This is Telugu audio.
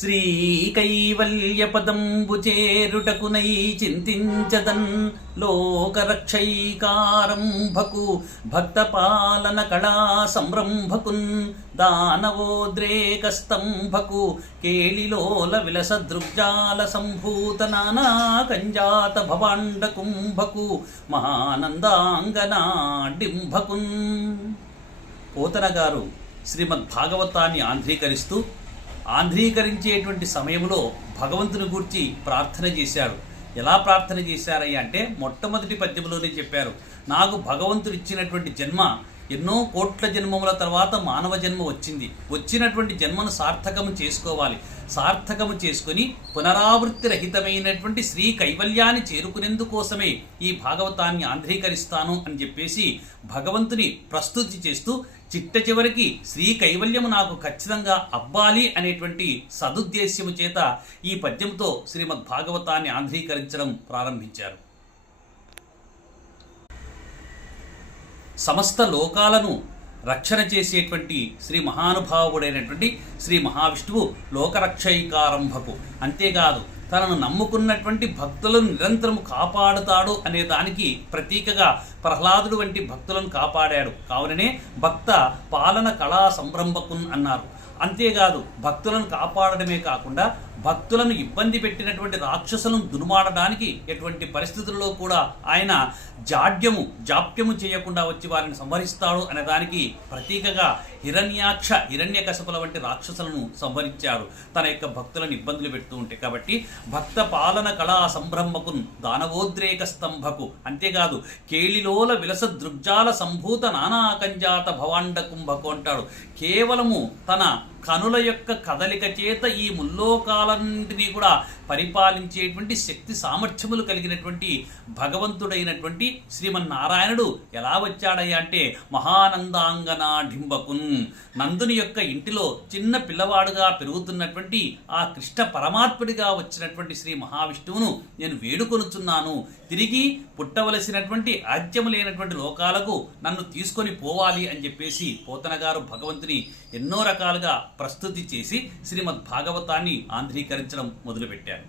శ్రీకైవల్యపదంబు చేరుటకునై చింతించదన్ లోకరక్షైకారంభకు భక్తపాలన కళా సంరంభకున్ దానవోద్రేకస్తంభకు కేళిలోల విలస దృగ్జాల సంభూత నానా కంజాత భవాండ కుంభకు మహానందాంగనాడింభకున్. పోతన గారు శ్రీమద్భాగవతాన్ని ఆంధ్రీకరించేటువంటి సమయంలో భగవంతుని గూర్చి ప్రార్థన చేశారు. ఎలా ప్రార్థన చేశారయ్య అంటే మొట్టమొదటి పద్యంలోనే చెప్పారు, నాకు భగవంతుడు ఇచ్చినటువంటి జన్మ ఎన్నో కోట్ల జన్మముల తర్వాత మానవ జన్మ వచ్చినటువంటి జన్మను సార్థకము చేసుకోవాలి. సార్థకము చేసుకుని పునరావృత్తి రహితమైనటువంటి శ్రీ కైవల్యాన్ని చేరుకునేందుకోసమే ఈ భాగవతాన్ని ఆంధ్రీకరిస్తాను అని చెప్పేసి భగవంతుని ప్రస్తుతి చేస్తూ చిట్ట చివరికి శ్రీ కైవల్యము నాకు ఖచ్చితంగా అవ్వాలి అనేటువంటి సదుద్దేశ్యము చేత ఈ పద్యంతో శ్రీమద్ భాగవతాన్ని ఆంధ్రీకరించడం ప్రారంభించారు. సమస్త లోకాలను రక్షణ చేసేటువంటి శ్రీ మహానుభావుడైనటువంటి శ్రీ మహావిష్ణువు లోకరక్షైకారంభకు, అంతేకాదు తనను నమ్ముకున్నటువంటి భక్తులను నిరంతరము కాపాడుతాడు అనే దానికి ప్రతీకగా ప్రహ్లాదుడు వంటి భక్తులను కాపాడాడు. కావుననే భక్త పాలన కళా సంరంభకున్ అన్నారు. అంతేకాదు భక్తులను కాపాడడమే కాకుండా భక్తులను ఇబ్బంది పెట్టినటువంటి రాక్షసులను దుర్మాడడానికి ఎటువంటి పరిస్థితుల్లో కూడా ఆయన జాప్యము చేయకుండా వచ్చి వారిని సంహరిస్తాడు అనే దానికి ప్రతీకగా హిరణ్యకశపుల వంటి రాక్షసులను సంహరించాడు తన యొక్క భక్తులను ఇబ్బందులు పెడుతూ ఉంటే. కాబట్టి భక్త పాలన కళా సంభ్రమకు దానవోద్రేక స్తంభకు, అంతేకాదు కేళిలోల విలస దృగ్జాల సంభూత నానాకంజాత భవాండ కుంభకు అంటాడు. కేవలము తన కనుల యొక్క కదలిక చేత ఈ ముల్లోకాలన్నింటినీ కూడా పరిపాలించేటువంటి శక్తి సామర్థ్యములు కలిగినటువంటి భగవంతుడైనటువంటి శ్రీమన్నారాయణుడు ఎలా వచ్చాడయ్యా అంటే మహానందాంగనాఢింబకున్, నందుని యొక్క ఇంటిలో చిన్న పిల్లవాడుగా పెరుగుతున్నటువంటి ఆ కృష్ణ పరమాత్ముడిగా వచ్చినటువంటి శ్రీ మహావిష్ణువును నేను వేడుకొనుచున్నాను. తిరిగి పుట్టవలసినటువంటి ఆద్యము లేనటువంటి లోకాలకు నన్ను తీసుకొని పోవాలి అని చెప్పేసి పోతన గారు భగవంతుని ఎన్నో రకాలుగా ప్రస్తుతి చేసి శ్రీమద్ భాగవతాన్ని ఆంధ్రీకరించడం మొదలుపెట్టారు.